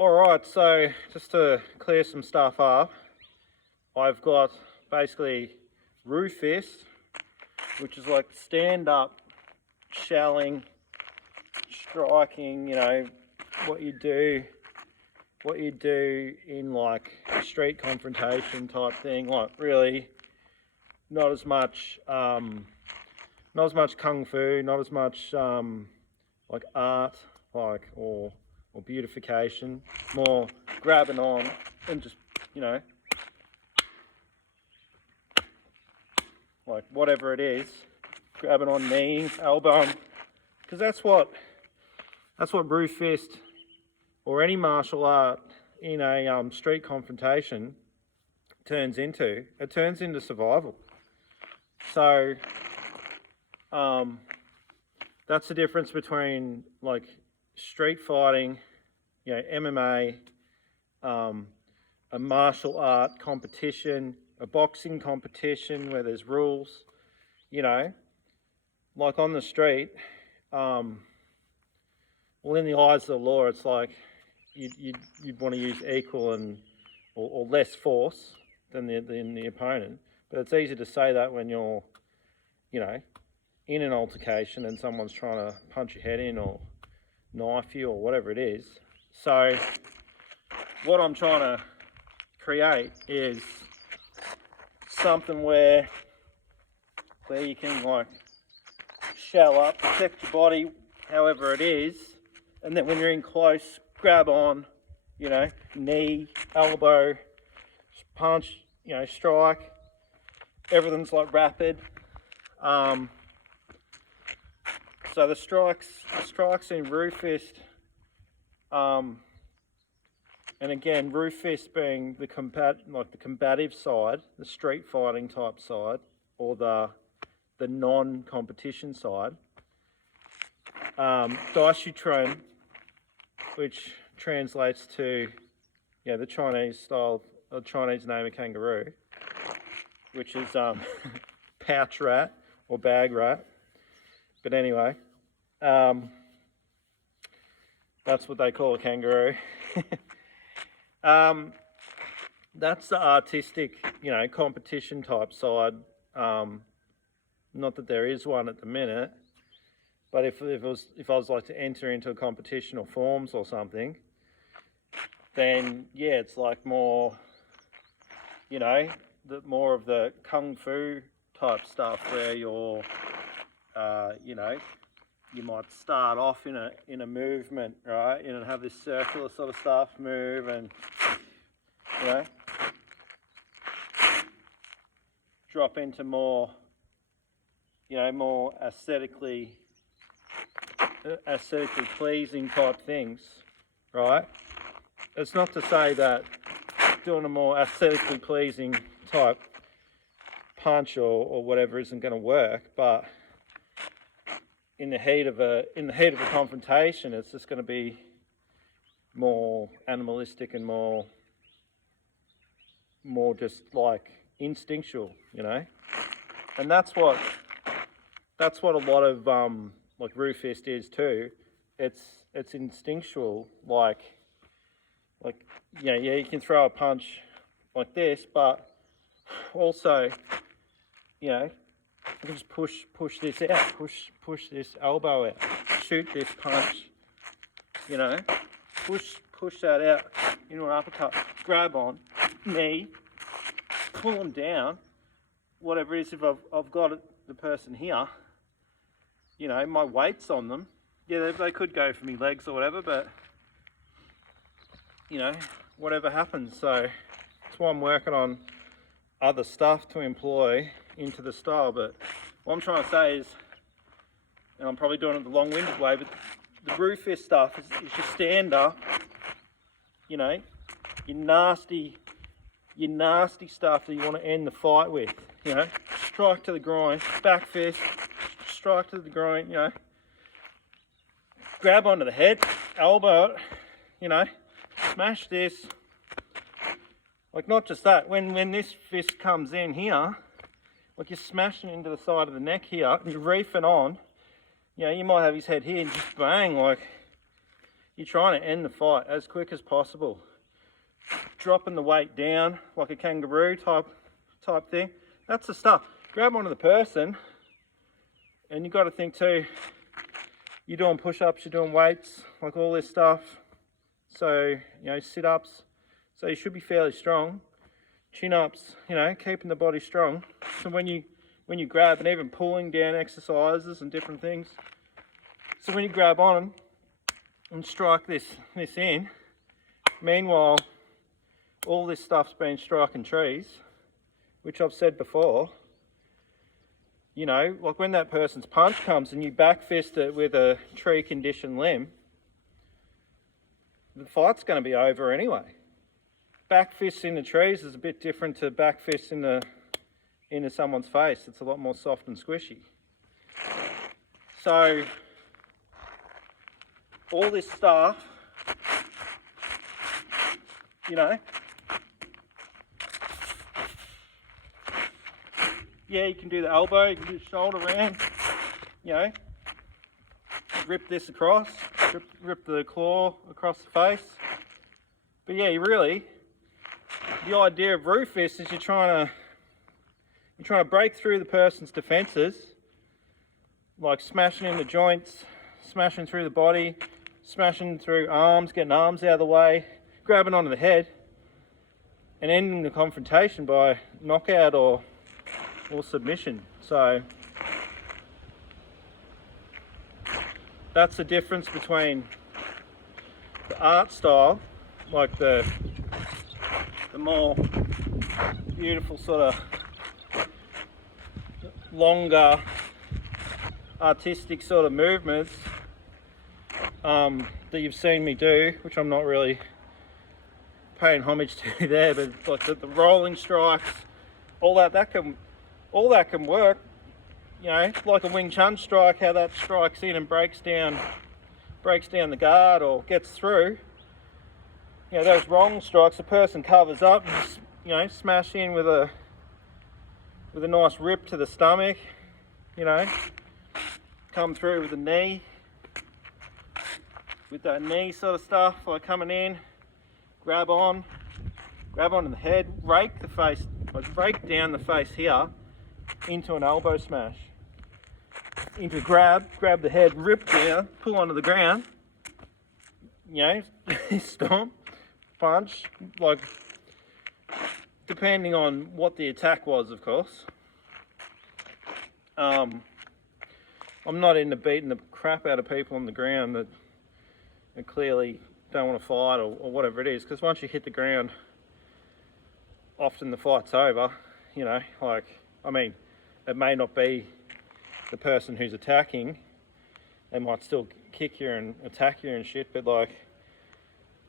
Alright, so just to clear some stuff up, I've got basically Roo Fist, which is like stand-up shelling, striking, what you do in like a street confrontation type thing, like really not as much kung fu, not as much like art, like or beautification, more grabbing on and just like whatever it is, grabbing on knees, elbow, because that's what Roo Fist or any martial art in a street confrontation turns into. It turns into survival. So that's the difference between like street fighting, MMA, a martial art competition, a boxing competition where there's rules, like on the street. Well, in the eyes of the law, it's like you'd want to use equal or less force than the opponent. But it's easy to say that when you're, in an altercation and someone's trying to punch your head in or knife you or whatever it is. So what I'm trying to create is something where you can like shell up, protect your body however it is, and then when you're in close, grab on, knee, elbow, punch, strike. Everything's like rapid. So the strikes in Roo Fist, and again, Roo Fist being the combative side, the street fighting type side, or the non-competition side. Dai Shu Quan, which translates to the Chinese style, the Chinese name of kangaroo, which is pouch rat or bag rat. But anyway, that's what they call a kangaroo. That's the artistic, competition type side. Not that there is one at the minute, but if I was like to enter into a competition or forms or something, then yeah, it's like more, more of the kung fu type stuff where you're, you might start off in a movement, right? And have this circular sort of stuff move, and drop into more, more aesthetically pleasing type things, right? It's not to say that doing a more aesthetically pleasing type punch or whatever isn't going to work, but in the heat of a confrontation, it's just going to be more animalistic and more just like instinctual, and that's what a lot of like Roo Fist is too. It's instinctual, like you can throw a punch like this, but also you can just push this out, push this elbow out, shoot this punch, push that out into an uppercut, grab on, knee, pull them down, whatever it is. If I've got the person here, my weight's on them. Yeah, they could go for me legs or whatever, but whatever happens. So that's why I'm working on other stuff to employ into the style. But what I'm trying to say is, and I'm probably doing it the long-winded way, but the Roo Fist stuff is your stand-up, your nasty stuff that you want to end the fight with, strike to the groin, back fist, strike to the groin, grab onto the head, elbow it, smash this. Like, not just that, when this fist comes in here, like you're smashing into the side of the neck here, and you're reefing on, you might have his head here and just bang, like, you're trying to end the fight as quick as possible. Dropping the weight down like a kangaroo type thing. That's the stuff. Grab onto the person, and you got to think too, you're doing push-ups, you're doing weights, like all this stuff. So, sit-ups. So you should be fairly strong. Chin-ups, keeping the body strong. So when you grab, and even pulling down exercises and different things. So when you grab on and strike this in, meanwhile, all this stuff's been striking trees, which I've said before. Like when that person's punch comes and you back fist it with a tree conditioned limb, the fight's going to be over anyway. Back fist in the trees is a bit different to back fist into someone's face. It's a lot more soft and squishy. So all this stuff, yeah, you can do the elbow, you can do the shoulder round, rip this across, rip the claw across the face. But yeah, the idea of Roo Fist is you're trying to break through the person's defenses, like smashing in the joints, smashing through the body, smashing through arms, getting arms out of the way, grabbing onto the head, and ending the confrontation by knockout or submission. So that's the difference between the art style, like the more beautiful sort of longer artistic sort of movements that you've seen me do, which I'm not really paying homage to there, but like the rolling strikes, all that can work, like a Wing Chun strike, how that strikes in and breaks down the guard or gets through. Those rolling strikes, the person covers up and smash in with a nice rip to the stomach, come through with the knee, with that knee sort of stuff, like coming in, grab onto the head, rake the face, like break down the face here into an elbow smash, into grab the head, rip down, pull onto the ground, stomp, punch, like depending on what the attack was, of course. I'm not into beating the crap out of people on the ground that clearly don't want to fight or whatever it is, because once you hit the ground, often the fight's over. It may not be the person who's attacking, they might still kick you and attack you and shit, but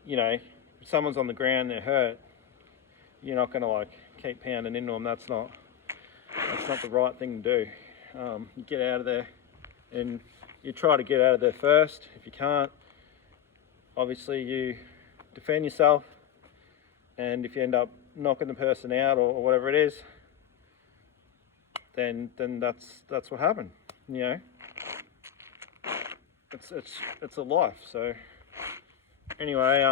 if someone's on the ground, they're hurt, you're not going to keep pounding into them. That's not the right thing to do. You get out of there and you try to get out of there first. If you can't, obviously you defend yourself, and if you end up knocking the person out or whatever it is, then that's what happened. It's a life. So anyway,